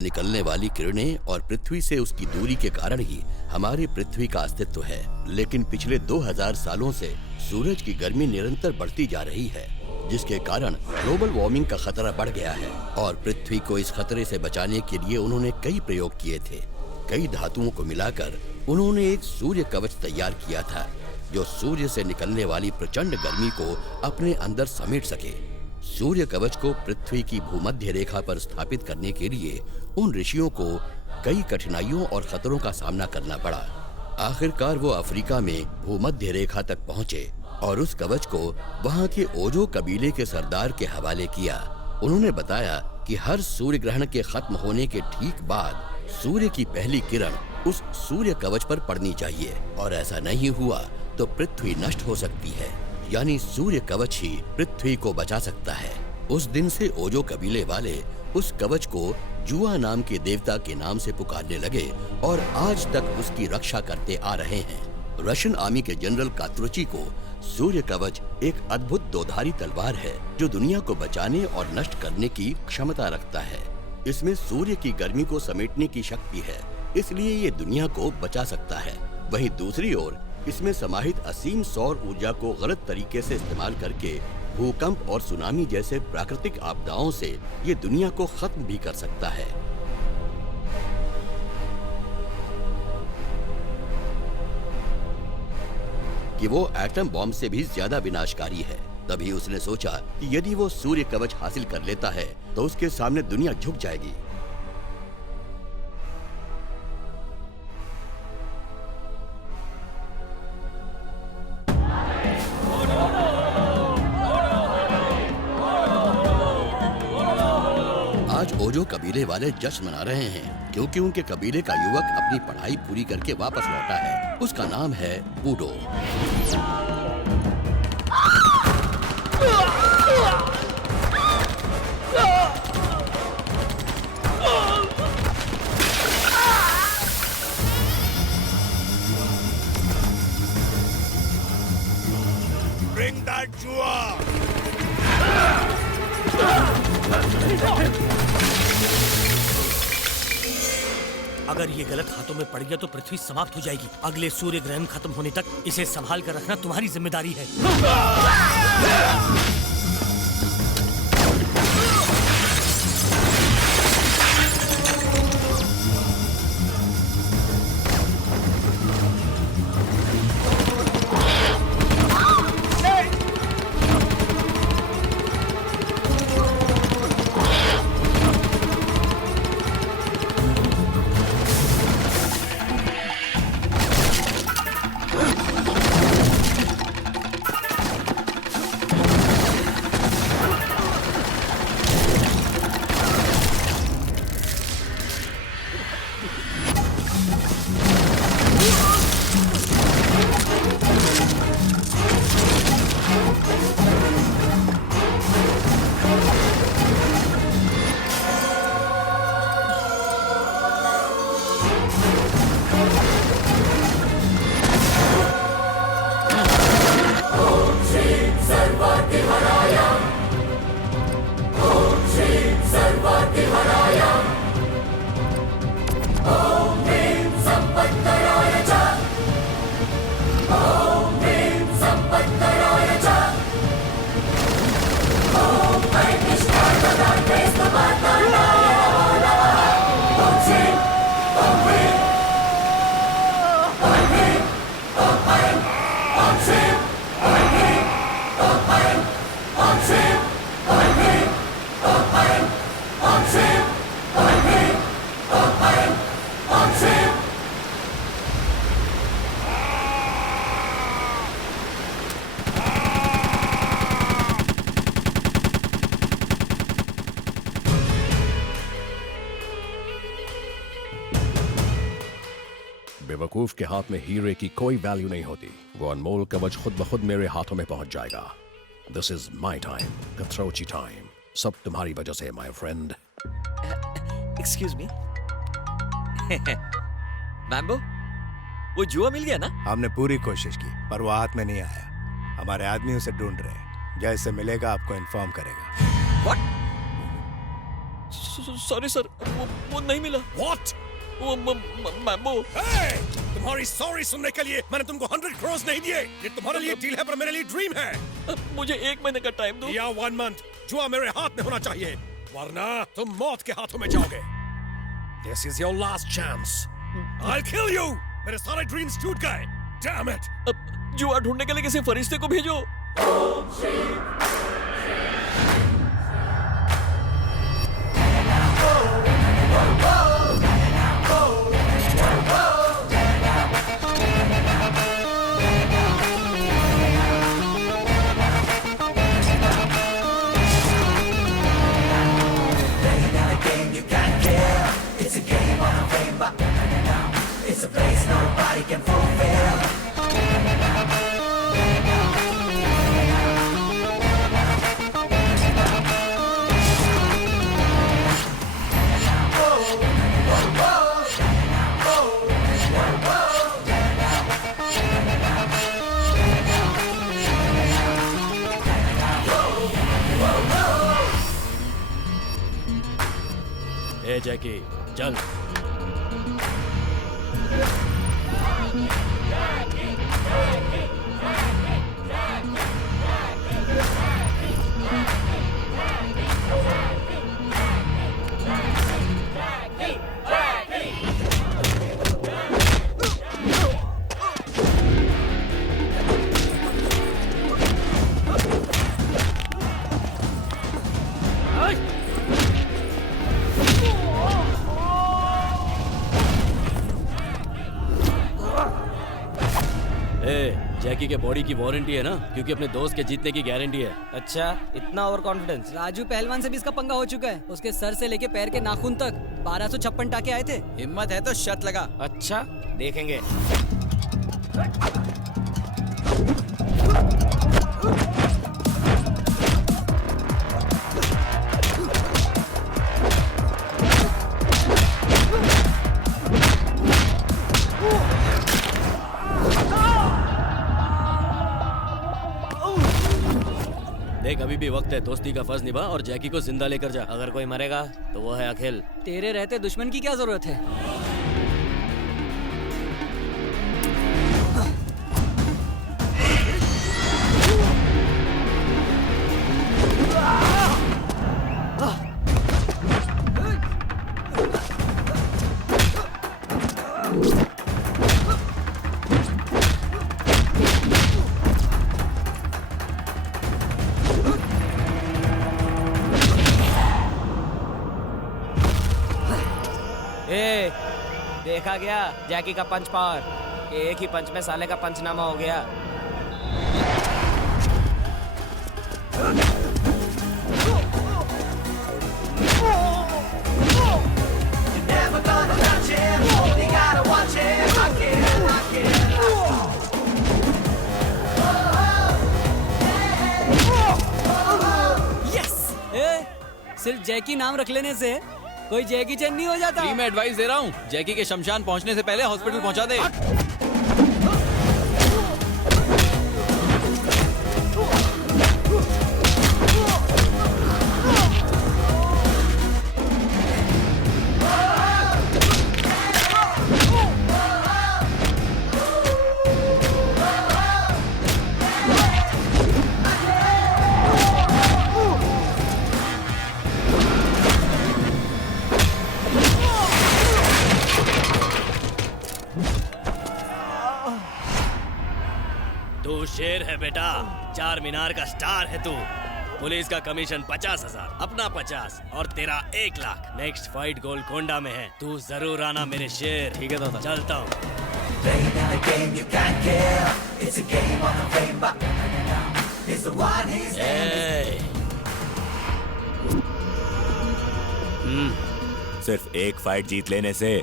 निकलने वाली किरणें और पृथ्वी से उसकी दूरी के कारण ही हमारी पृथ्वी का अस्तित्व है। लेकिन पिछले 2000 सालों से सूरज की गर्मी निरंतर बढ़ती जा रही है, जिसके कारण ग्लोबल वार्मिंग का खतरा बढ़ गया है। और पृथ्वी को इस खतरे से बचाने के लिए उन्होंने कई प्रयोग किए थे। कई धातुओं को मिलाकर उन्होंने एक सूर्य कवच तैयार किया था, जो सूर्य से निकलने वाली प्रचंड गर्मी को अपने अंदर समेट सके। सूर्य कवच को पृथ्वी की भूमध्य रेखा पर स्थापित करने के लिए उन ऋषियों को कई कठिनाइयों और खतरों का सामना करना पड़ा। आखिरकार वो अफ्रीका में भूमध्य रेखा तक पहुंचे और उस कवच को वहां के ओजो कबीले के सरदार के हवाले किया। उन्होंने बताया कि हर सूर्य ग्रहण के खत्म होने के ठीक बाद सूर्य की पहली किरण उस सूर्य कवच पर पड़नी चाहिए, और ऐसा नहीं हुआ तो पृथ्वी नष्ट हो सकती है। यानी सूर्य कवच ही पृथ्वी को बचा सकता है। उस दिन से ओजो कबीले वाले उस कवच को जुआ नाम के देवता के नाम से पुकारने लगे और आज तक उसकी रक्षा करते आ रहे हैं। रशियन आर्मी के जनरल कात्रुची को सूर्य कवच एक अद्भुत दोधारी तलवार है, जो दुनिया को बचाने और नष्ट करने की क्षमता रखता है। इसमें सूर्य की गर्मी को समेटने की शक्ति है, इसलिए ये दुनिया को बचा सकता है। वहीं दूसरी ओर इसमें समाहित असीम सौर ऊर्जा को गलत तरीके से इस्तेमाल करके भूकंप और सुनामी जैसे प्राकृतिक आपदाओं से ये दुनिया को खत्म भी कर सकता है। कि वो एटम बॉम्ब से भी ज्यादा विनाशकारी है। तभी उसने सोचा कि यदि वो सूर्य कवच हासिल कर लेता है तो उसके सामने दुनिया झुक जाएगी। आज ओजो कबीले वाले जश्न मना रहे हैं, क्योंकि उनके कबीले का युवक अपनी पढ़ाई पूरी करके वापस लौटा है। उसका नाम है बूडो। Bring that jua! अगर ये गलत हाथों में पड़ गया तो पृथ्वी समाप्त हो जाएगी। अगले सूर्य ग्रहण खत्म होने तक इसे संभाल कर रखना तुम्हारी जिम्मेदारी है। बेवकूफ के हाथ में हीरे की कोई वैल्यू नहीं होती। वो अनमोल कवच खुद ब खुद मेरे हाथों में पहुंच जाएगा। दिस इज माई टाइम, कथरोची टाइम। सब तुम्हारी वजह से माय फ्रेंड। Excuse me. मैम्बो, वो जुआ मिल गया ना? हमने पूरी कोशिश की पर वो हाथ में नहीं आया। हमारे आदमी उसे ढूंढ रहे हैं। जैसे मिलेगा आपको इन्फॉर्म करेगा। What? सॉरी सर, वो नहीं मिला। What? वो मैम्बो। Hey! तुम्हारी सॉरी सुनने के लिए मैंने तुमको 100 crores नहीं दिए। ये तुम्हारे लिए डील है पर मेरे लिए ड्रीम है। मुझे 1 महीने का टाइम दो। या 1 month। जुआ मेरे हाथ में होना चाहिए, वरना तुम मौत के हाथों में जाओगे। This is your last chance. I'll kill you. मेरे सारे ड्रीम्स टूट गए। Damn it! अब जुआ ढूंढने के लिए किसी फरिश्ते को भेजो। ए जैकी, चल। जैकी के बॉडी की वारंटी है ना, क्योंकि अपने दोस्त के जीतने की गारंटी है। अच्छा, इतना ओवर कॉन्फिडेंस। राजू पहलवान से भी इसका पंगा हो चुका है। उसके सर से लेके पैर के नाखून तक 1256 टाके आए थे। हिम्मत है तो शर्त लगा। अच्छा, देखेंगे। देख, अभी भी वक्त है, दोस्ती का फर्ज निभा और जैकी को जिंदा लेकर जा। अगर कोई मरेगा तो वो है अखिल। तेरे रहते दुश्मन की क्या जरूरत है? ए, देखा गया जैकी का पंच पावर। एक ही पंच में साले का पंचनामा हो गया। यस! सिर्फ जैकी नाम रख लेने से कोई जैकी चैन नहीं हो जाता। मैं एडवाइस दे रहा हूँ, जैकी के शमशान पहुँचने से पहले हॉस्पिटल पहुँचा दे। तू शेर है बेटा, 4 मीनार का स्टार है तू। पुलिस का कमीशन 50,000, अपना 50 और तेरा 1 लाख। नेक्स्ट फाइट गोलकोंडा में है, तू जरूर आना मेरे शेर। ठीक है दादा, चलता हूँ। सिर्फ एक फाइट जीत लेने से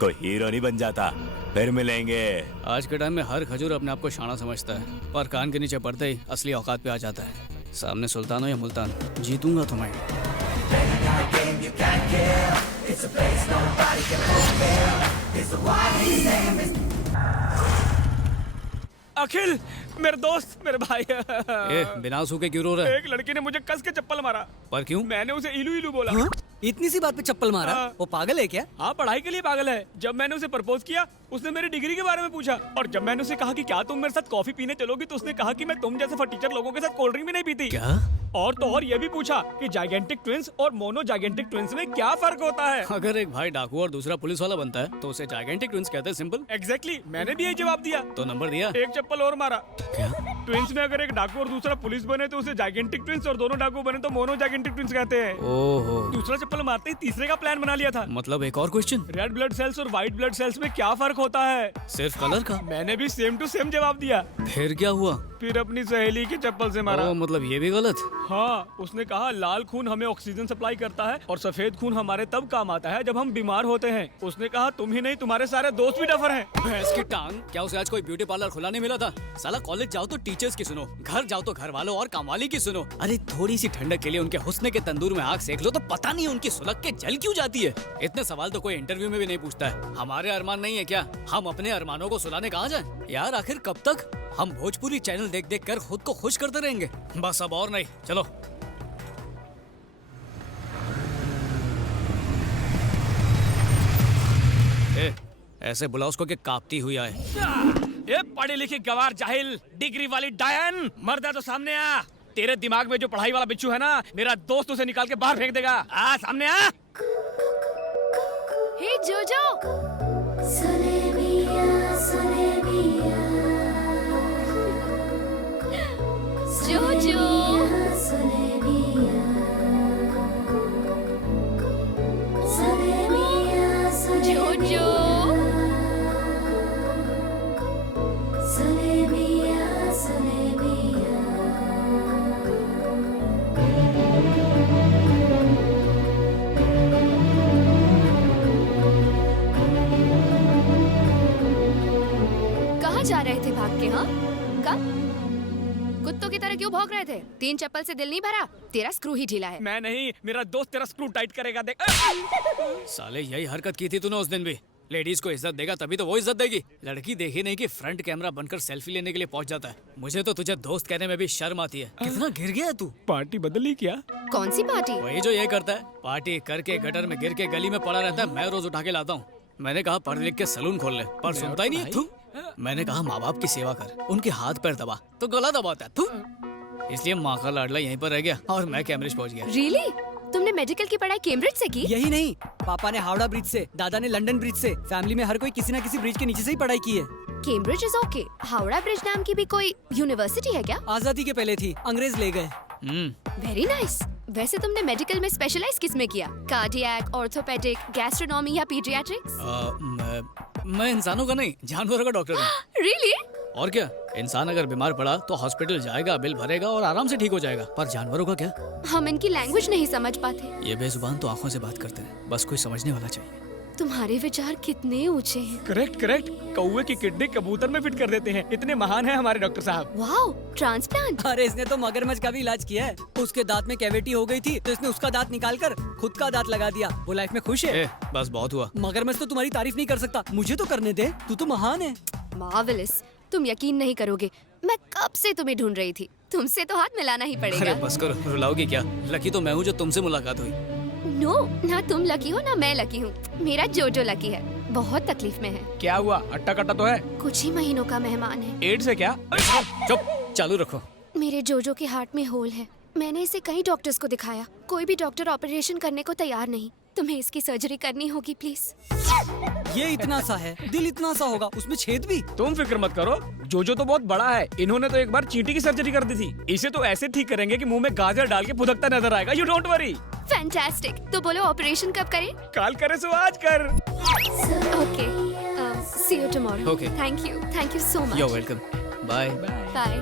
कोई हीरो नहीं बन जाता। फिर मिलेंगे। आज के टाइम में हर खजूर अपने आप को शाना समझता है, पर कान के नीचे पड़ते ही असली औकात पे आ जाता है। सामने सुल्तान हो या मुल्तान, जीतूंगा तुम्हें। अखिल, मेरे दोस्त, मेरे भाई। ए, बिना सूखे क्यों रो रहा है? एक लड़की ने मुझे कस के चप्पल मारा। पर क्यों? मैंने उसे इलू इलू बोला। इतनी सी बात पे चप्पल मारा? हाँ। वो पागल है क्या? हाँ, पढ़ाई के लिए पागल है। जब मैंने उसे प्रपोज किया, उसने मेरी डिग्री के बारे में पूछा, और जब मैंने उसे कहा कि क्या तुम मेरे साथ कॉफी पीने चलोगी, तो उसने कहा कि मैं तुम जैसे फटीचर लोगों के साथ कोल्ड ड्रिंक भी नहीं पीती। क्या? और तो और ये भी पूछा कि जाइगेंटिक ट्विंस और मोनो जाइगेंटिक ट्विंस में क्या फर्क होता है। अगर एक भाई डाकू और दूसरा पुलिस वाला बनता है तो उसे जाइगेंटिक ट्विंस कहते हैं। सिंपल। एग्जैक्टली, मैंने भी यही जवाब दिया। तो नंबर दिया? एक चप्पल और मारा। क्या? ट्विंस में अगर एक डाकू और दूसरा पुलिस बने तो उसे जाइगेंटिक ट्विंस, और दोनों डाकू बने तो मोनो जाइगेंटिक ट्विंस कहते हैं। ओहो। दूसरा चप्पल मारते ही तीसरे का प्लान बना लिया था। मतलब एक और क्वेश्चन, रेड ब्लड सेल्स और व्हाइट ब्लड सेल्स में क्या फर्क होता है? सिर्फ कलर का? मैंने भी सेम टू सेम जवाब दिया। फिर क्या हुआ? फिर अपनी सहेली की चप्पल से मारा। ओ, मतलब ये भी गलत? हाँ, उसने कहा लाल खून हमें ऑक्सीजन सप्लाई करता है और सफेद खून हमारे तब काम आता है जब हम बीमार होते हैं। उसने कहा तुम ही नहीं, तुम्हारे सारे दोस्त भी डफर हैं। भैंस की टांग, क्या उसे आज कोई ब्यूटी पार्लर खुला नहीं मिला था? साला कॉलेज जाओ तो टीचर्स की सुनो, घर जाओ तो घर वालों और कामवाली की सुनो। अरे थोड़ी सी ठंडक के लिए उनके हुस्न के तंदूर में आग सेक लो तो पता नहीं उनकी सुलग के जल क्यों जाती है। इतने सवाल तो कोई इंटरव्यू में भी नहीं पूछता है। हमारे अरमान नहीं है क्या? हम अपने अरमानों को सुलाने कहाँ जाएं? यार आखिर कब तक हम भोजपुरी चैनल देख देख कर खुद को खुश करते रहेंगे? बस अब और नहीं, चलो। ऐसे बुला उसको कि कांपती हुई आए। ये पढ़ी लिखी गवार जाहिल, डिग्री वाली डायन, मर्दा तो सामने आ। तेरे दिमाग में जो पढ़ाई वाला बिच्छू है ना, मेरा दोस्त उसे निकाल के बाहर फेंक देगा। आ सामने आ। हे जोजो, जोजो, जोजो, कहाँ जा रहे थे भाग के? हाँ, कब? कुत्तों की तरह क्यों भौंक रहे थे? 3 चप्पल से दिल नहीं भरा? तेरा स्क्रू ही ढीला है। मैं नहीं, मेरा दोस्त तेरा स्क्रू टाइट करेगा, देख। साले यही हरकत की थी तूने उस दिन भी। लेडीज को इज्जत देगा तभी तो वो इज्जत देगी। लड़की देखी नहीं कि फ्रंट कैमरा बनकर सेल्फी लेने के लिए पहुंच जाता है। मुझे तो तुझे दोस्त कहने में भी शर्म आती है। कितना गिर गया तू? पार्टी बदली क्या? कौन सी पार्टी? वही जो ये करता है, पार्टी करके गटर में गिर के गली में पड़ा रहता है। मैं रोज उठा के लाता हूँ। मैंने कहा पढ़ लिख के सलून खोल ले, पर सुनता ही नहीं है। थू। मैंने कहा माँ बाप की सेवा कर, उनके हाथ पैर दबा, तो गला दबाता है। थू। इसलिए माँ का लाडला यहीं पर रह गया और मैं कैम्ब्रिज पहुँच गया। रियली? तुमने मेडिकल की पढ़ाई कैम्ब्रिज से की? यही नहीं, पापा ने हावड़ा ब्रिज से, दादा ने लंदन ब्रिज से, फैमिली में हर कोई किसी न किसी ब्रिज के नीचे से ही पढ़ाई की है। Cambridge is okay. Howrah bridge नाम की भी कोई यूनिवर्सिटी है क्या? आजादी के पहले थी, अंग्रेज ले गए। Very nice. वैसे तुमने मेडिकल में स्पेशलाइज किस में किया? कार्डियक, ऑर्थोपेडिक, गैस्ट्रोनॉमी या पीडियाट्रिक्स? मैं इंसानों का नहीं, जानवरों का डॉक्टर हूँ। रियली? और क्या, इंसान अगर बीमार पड़ा तो हॉस्पिटल जाएगा, बिल भरेगा और आराम से ठीक हो जाएगा। पर जानवरों का क्या? हम इनकी लैंग्वेज नहीं समझ पाते। ये बेजुबान तो आंखों से बात करते हैं, बस कोई समझने वाला चाहिए। तुम्हारे विचार कितने ऊंचे हैं। करेक्ट करेक्ट, कौवे की किडनी कबूतर में फिट कर देते हैं। इतने महान हैं हमारे डॉक्टर साहब। Wow, transplant. अरे इसने तो मगरमच्छ का भी इलाज किया है। उसके दांत में कैविटी हो गई थी तो इसने उसका दांत निकाल कर खुद का दांत लगा दिया। वो लाइफ में खुश है। बस बहुत हुआ। मगरमच्छ तो तुम्हारी तारीफ नहीं कर सकता, मुझे तो करने दे, तू तो महान है। मार्वेलस, तुम यकीन नहीं करोगे, मैं कब से तुम्हें ढूंढ रही थी। तुमसे तो हाथ मिलाना ही अरे पड़ेगा। बस करो, रुलाओगी क्या? लकी तो मैं हूँ जो तुमसे मुलाकात हुई। नो, ना तुम लकी हो ना मैं लकी हूँ। मेरा जोजो लकी है, बहुत तकलीफ में है। क्या हुआ? अट्टा कट्टा तो है? कुछ ही महीनों का मेहमान है। एड्स है क्या? चुप, चालू रखो। मेरे जोजो के हार्ट में होल है। मैंने इसे कई डॉक्टर्स को दिखाया, कोई भी डॉक्टर ऑपरेशन करने को तैयार नहीं। तुम्हें इसकी सर्जरी करनी होगी प्लीज। ये इतना सा है, दिल इतना सा होगा, उसमें छेद भी। तुम फिक्र मत करो, जोजो तो बहुत बड़ा है। इन्होंने तो एक बार चींटी की सर्जरी कर दी थी। इसे तो ऐसे ठीक करेंगे कि मुंह में गाजर डाल के फुदकता नजर आएगा। You don't worry. फैंटास्टिक। तो बोलो ऑपरेशन कब करें? काल करे सो आज कर। Okay, see you tomorrow. Okay. Thank you so much. You're welcome. Bye. Bye.